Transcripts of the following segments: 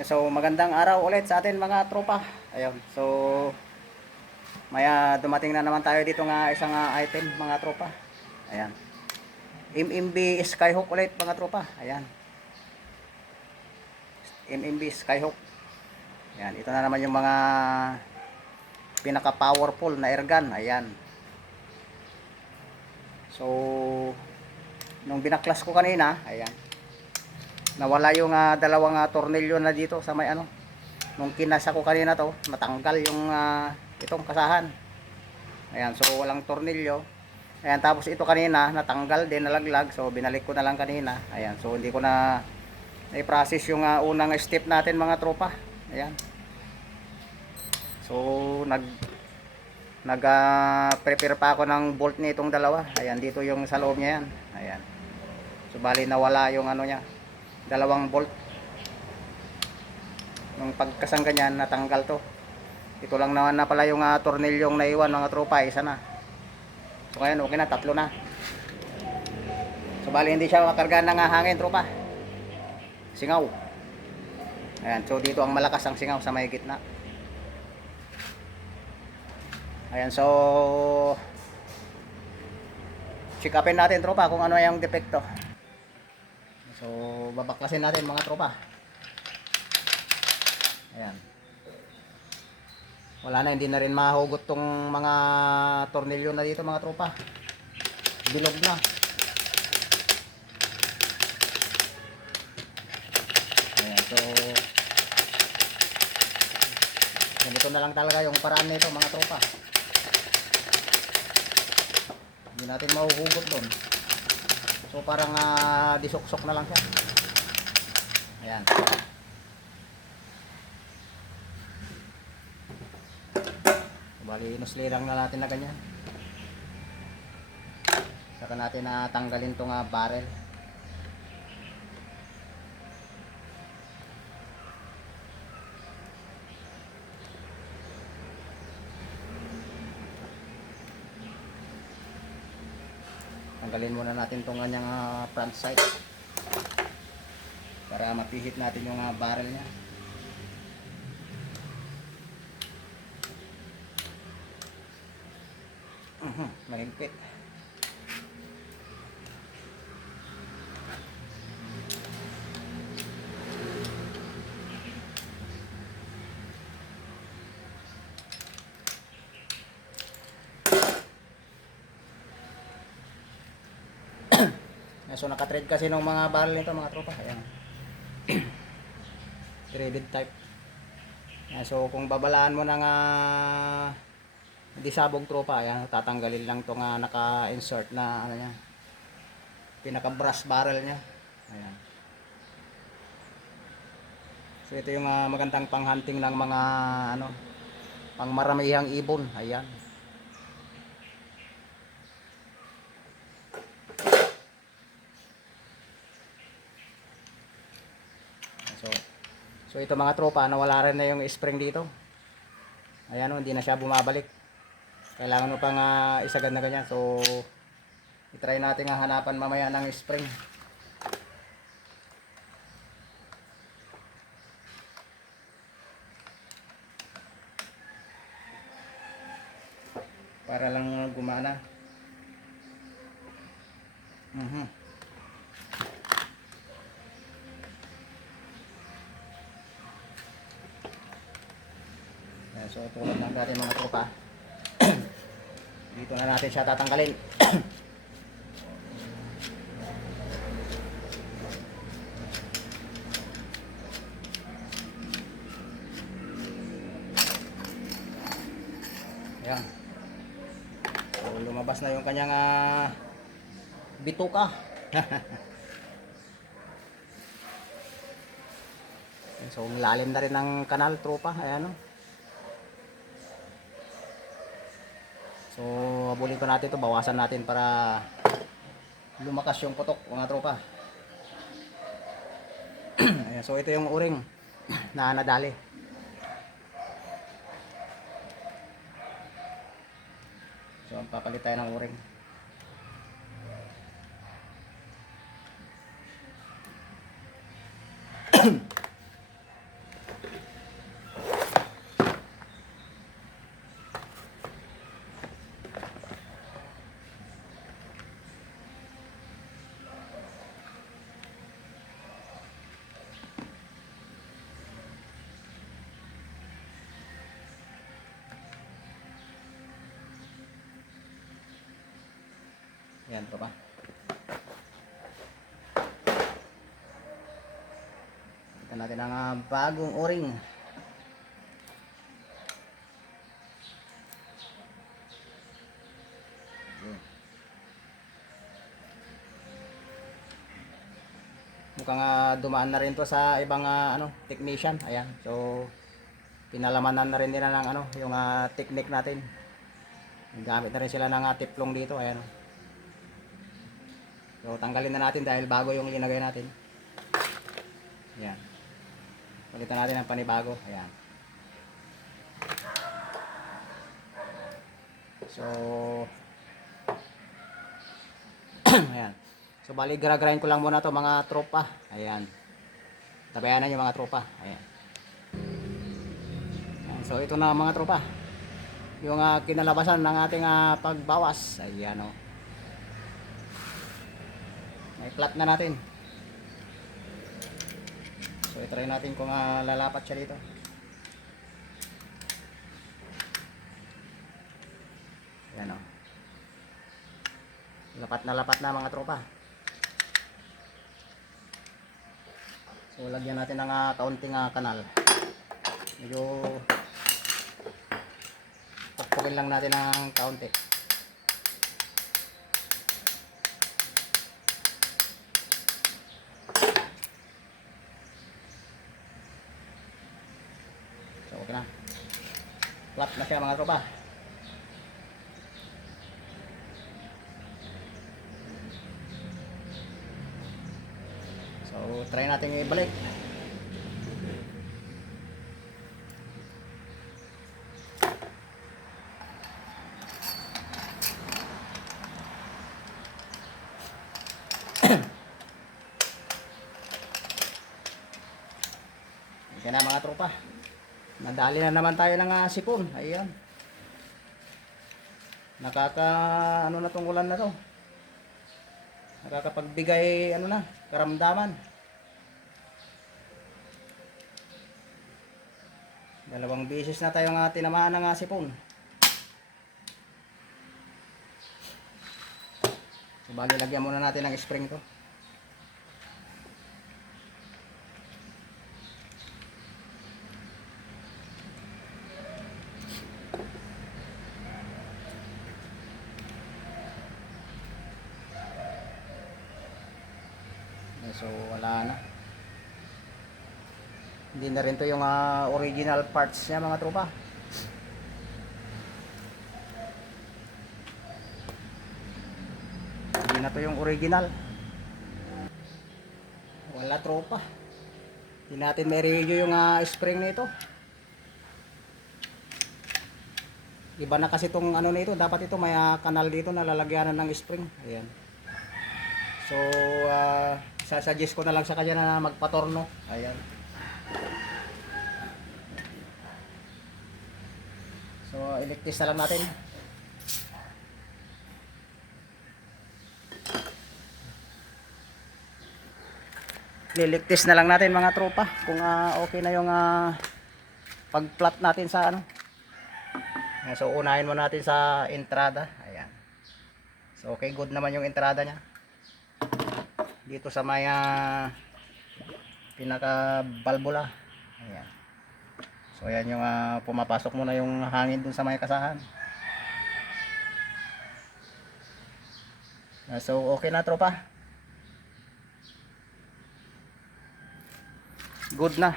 So magandang araw ulit sa atin mga tropa. Ayun. So maya dumating na naman tayo dito nga isang item mga tropa. Ayan. MMB Skyhook ulit mga tropa. Ayan. MMB Skyhook. Ayan, ito na naman yung mga pinaka powerful na airgun. Ayan. So nung binaklas ko kanina, ayan. Nawala yung dalawang tornilyo na dito sa may ano. Nung kinasa ko kanina to, natanggal yung itong kasahan. Ayan, so walang tornilyo. Ayan, tapos ito kanina natanggal din, nalaglag. So binalik ko na lang kanina. Ayan, so hindi ko na i-process yung unang step natin mga tropa. Ayan. So prepare pa ako ng bolt nitong dalawa. Ayan, dito yung sa loob niya yan. Ayan. So bali nawala yung ano niya, dalawang bolt. Nung pagkasangga niyan natanggal to. Ito lang naman na pala yung tornilyong naiwan mga tropa, isa na. So ngayon okay na, tatlo na. So bali hindi siya makarga ng hangin tropa. Singaw. Ayan, so dito ang malakas ang singaw sa may gitna. Ayan, so check upin natin tropa kung ano yung depekto. So babaklasin natin mga tropa. Ayan. Wala na, hindi na rin mahugot tong mga tornilyo na dito mga tropa. Bilog na. Ayan, so ganito na lang talaga yung paraan nito mga tropa. Hindi natin mahuhugot doon. So parang disuksok na lang siya. Ayan. Bali inuslilang na natin na ganyan. Saka natin tanggalin tong barrel. Tanggalin muna natin tong kanyang front sight para mapihit natin yung barrel niya. Mahigpit. So naka-thread kasi ng mga barrel nito mga tropa. Ayan. Threaded type. Ayan, so kung babalaan mo ng di sabog tropa, ayan, tatanggalin lang tong naka-insert na ano niya, pinaka-brass barrel niya. Ayan. So ito yung magandang pang-hunting ng mga ano, pang maramihang ibon. Ayan. So ito mga tropa, nawala rin na yung spring dito. Ayan, hindi na siya bumabalik. Kailangan mo pang isagad na ganyan. So i-try natin hanapan mamaya ng spring. Para lang gumana. So tulad ng dati mga tropa, dito na natin siya tatanggalin. Ayan. So lumabas na yung kanyang bituka. So lalim na rin ng kanal tropa. Ayan o. So habulin ko natin ito, bawasan natin para lumakas yung putok mga tropa. Ayan, so ito yung uring na nadali. So papalit tayo ng uring. Ayan, tropa. Kita natin ang bagong o-ring. Mukhang dumaan na rin to sa ibang technician. Ayan. So pinalamanan na rin nila ng yung technique natin. Gamit na rin sila ng tiplong dito. Ayan. So tanggalin na natin dahil bago yung linagay natin. Ayan. Palitan natin ng panibago. Ayan. So ayan. So bali grind ko lang muna to mga tropa. Ayan. Tabayanan yung mga tropa. Ayan. Ayan. So ito na mga tropa. Yung kinalabasan ng ating pagbawas. Ayan o. May flat na natin. So i-try natin kung lalapat siya dito. Ayan o. Lapat na mga tropa. So lagyan natin ng kaunting kanal. Medyo pukpukin lang natin ng kaunti. So okay na. Flat na siya mga tropa. So try natin ibalik. Yan na mga tropa. Nadali na naman tayo ng sipon. Ayan. Na tong ulan na to. Nakakapagbigay karamdaman. Dalawang beses na tayong tinamaan ng sipon. So bali lagyan muna natin ng spring to. So wala na. Hindi na rin to yung original parts niya mga tropa. Hindi na to yung original. Wala tropa. Hindi natin may review yung spring nito. Iba na kasi itong nito. Dapat ito may kanal dito na lalagyanan ng spring. Ayan. So sasuggest ko na lang sa kanya na magpatorno. Ayan. So electis na lang natin. Liliktis na lang natin mga tropa kung okay na yung pag-plot natin sa So unahin mo natin sa entrada. Ayan. So okay, good naman yung entrada niya. Dito sa may pinaka balbula. Ayan. So ayan yung pumapasok muna yung hangin dun sa may kasahan. So okay na tropa. Good na.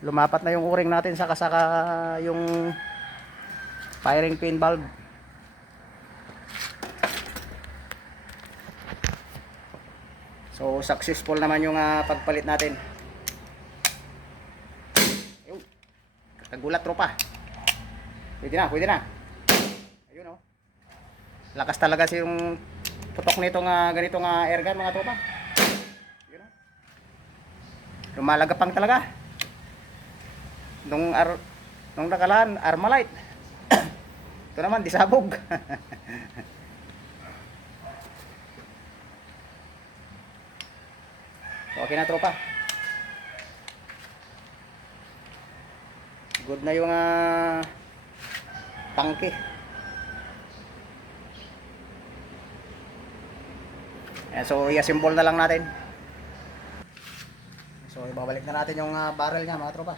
Lumapat na yung o-ring natin saka yung firing pin valve. So successful naman yung pagpalit natin. Ayun. Kagulat tropa. Pwede na. Ayun oh. Lakas talaga yung putok nitong ganitong airgun mga tropa. Ayun oh. Lumalagapang talaga. Nung nakalaan Armalite. Ito naman disabog. Okay na tropa. Good na yung tangke. Ayan, so i-assemble na lang natin. So ibabalik na natin yung barrel niya mga tropa.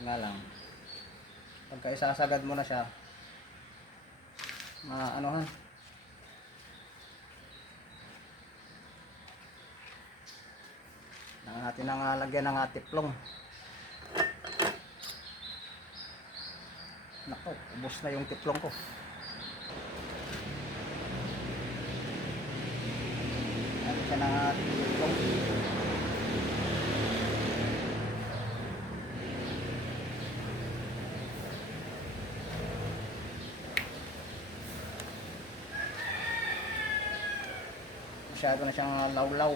Nga lang, pagka isasagad mo na siya, anuhan, natin ang lagyan ng tiplong. Nako, ubos na yung tiplong ko. Natin siya ng tiplong. Masyado na siyang lawlaw.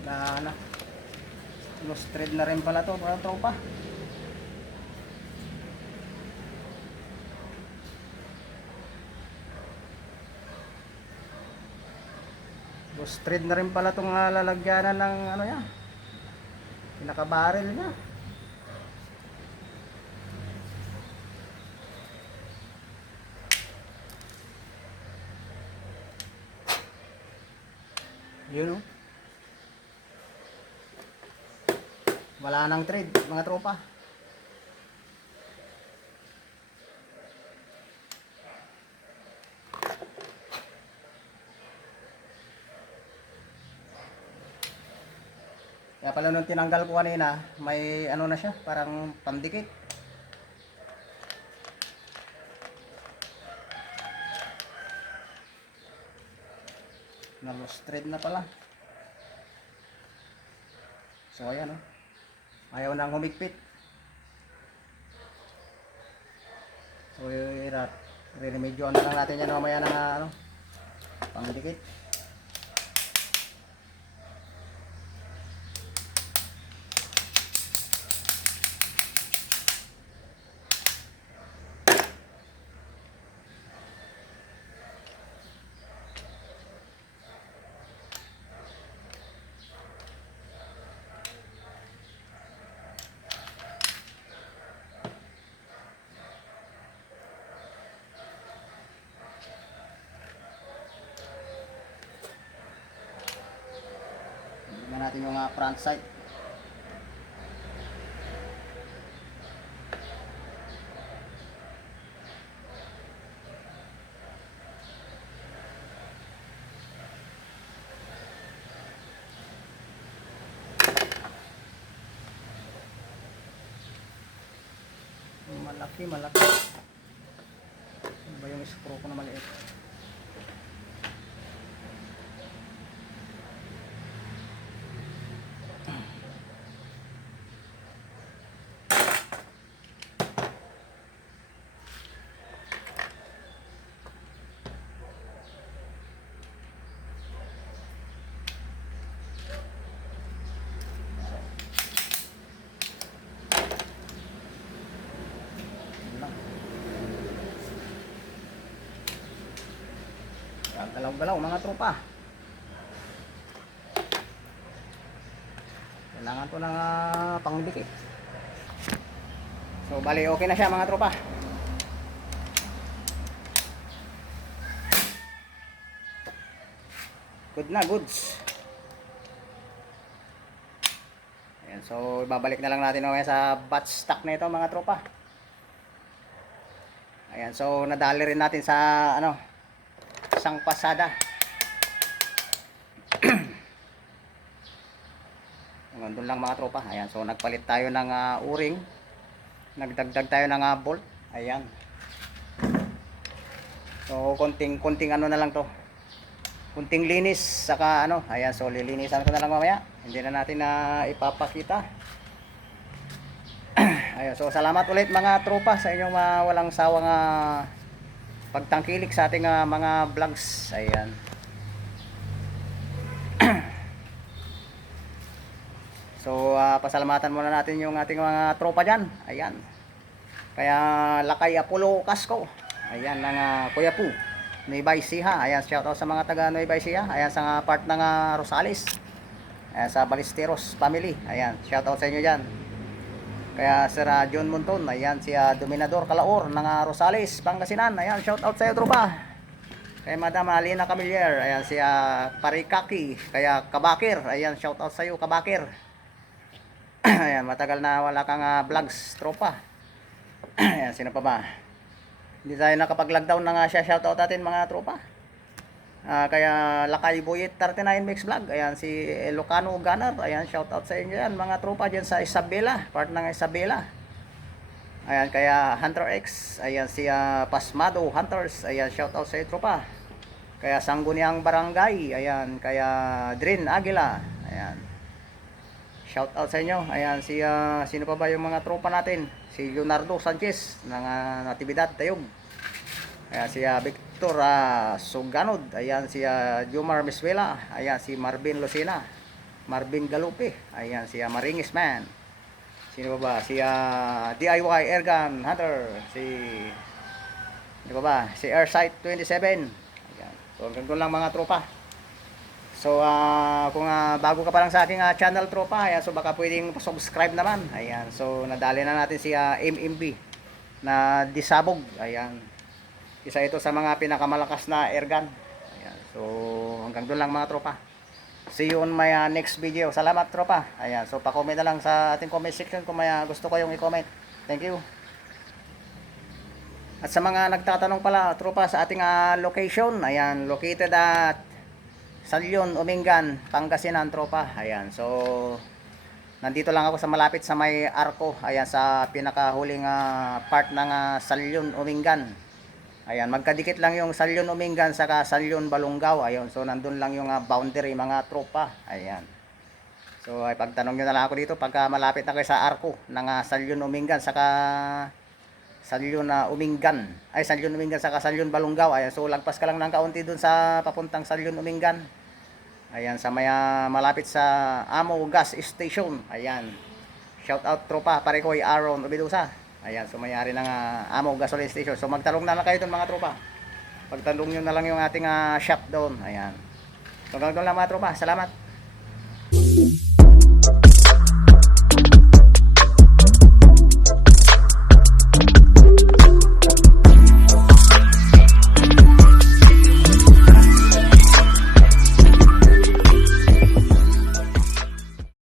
Na lost thread na rin pala to mga tropa. Lost thread na rin pala tong lalagyanan ng ano yan, pinaka-barrel niya. Yun o, wala nang thread mga tropa. Kaya pala nung tinanggal ko kanina, may ano na siya, parang pandikit. Na lost thread na pala. So ayan o, ayaw nang humigpit. So i-remedyoan na lang natin yan mamaya ng ano, pandikit. Natin yung front side. Malaki. Ano ba yung screw ko na maliit? Galaw-galaw mga tropa. Kailangan to ng pangdikit. So bali okay na siya mga tropa. Good na, goods. Ayan, so babalik na lang natin mamaya sa batch stock na ito mga tropa. Ayan, so nadali rin natin sa ano, isang pasada. Hanggang doon lang mga tropa. Ayan, so nagpalit tayo ng o-ring. Nagdagdag tayo ng bolt. Ayan. So konting ano na lang to. Kunting linis saka ano. Ayan, so lilinisan ko na lang mamaya. Hindi na natin na ipapakita. Ayan, so salamat ulit mga tropa sa inyong walang sawang pagtangkilik sa ating mga vlogs. Ayan. So pasalamatan muna natin yung ating mga tropa dyan. Ayan. Kaya Lakay Apollo Casco. Ayan ng Kuya Pu Nueva Ecija. Ayan, shout out sa mga taga Nueva Ecija. Ayan sa part ng Rosales. Ayan, sa Balisteros family. Ayan, shout out sa inyo dyan. Kaya Sir John Monton. Ayan, si Dominador Calaor ng Rosales, Pangasinan. Ayan, shout out sa iyo tropa. Kay Madam Alina Camillier. Ayan, si Parikaki. Kaya Kabakir. Ayan, shout out sa iyo Kabakir. Ayan, matagal na wala kang vlogs tropa. Ayan, sino pa ba? Hindi tayo nakapag-lockdown na siya shoutout natin mga tropa. Kaya Lakay Boyet 39 Mix Vlog. Ayan, si Ilocano Gunner. Ayan, shoutout sa inyo yan mga tropa dyan sa Isabela. Part ng Isabela. Ayan, kaya Hunter X. Ayan, si Pasmado Hunters. Ayan, shoutout sa iyo tropa. Kaya Sangguniang Barangay. Ayan, kaya Drin Aguila. Ayan. Shout out sa inyo. Ayan, si sino pa ba yung mga tropa natin? Si Leonardo Sanchez ng Natividad Tayog. Ayan, si Victor Suganod. Ayan, si Jomar Miswela. Ayan, si Marvin Lucena. Marvin Galupe. Ayan, si Maringis Man. Sino pa ba? Si DIY Airgun Hunter. Sino pa ba? Si Airsight 27. Ayan. So, hanggang doon lang mga tropa. So kung bago ka pa lang sa aking channel tropa, ayan, so baka pwedeng subscribe naman. Ayan, so nadali na natin si MMB na disabog. Ayan, isa ito sa mga pinakamalakas na airgun. Ayan, so hanggang doon lang mga tropa. See you on my next video. Salamat tropa. Ayan, so pa-comment na lang sa ating comment section kung may gusto kayong i-comment. Thank you. At sa mga nagtatanong pala tropa sa ating location, ayan, located at Salyon, Umingan, Pangasinan tropa. Ayan, so nandito lang ako sa malapit sa may Arco. Ayan, sa pinakahuling part ng Salyon, Umingan. Ayan, magkadikit lang yung Salyon, Umingan saka Salyon, Balungaw. Ayan, so nandun lang yung boundary mga tropa. Ayan. So ay pagtanong nyo na lang ako dito pagka malapit na kayo sa Arco ng Salyon, Umingan saka Salyon Umingan. Ay, Salyon Umingan saka Salyon, Balungaw. Ayan, so lagpas ka lang ng kaunti dun sa papuntang Salyon, Umingan. Ayan, sa malapit sa Amo Gas Station. Ayan. Shout out tropa, pare ko ay Aaron Obidusa. Ayan, so may-ari ng Amo Gasoline Station. So magtanong na lang kayo doon mga tropa. Pagtanong nyo na lang yung ating shop doon. Ayan. So hanggang doon lang mga tropa. Salamat.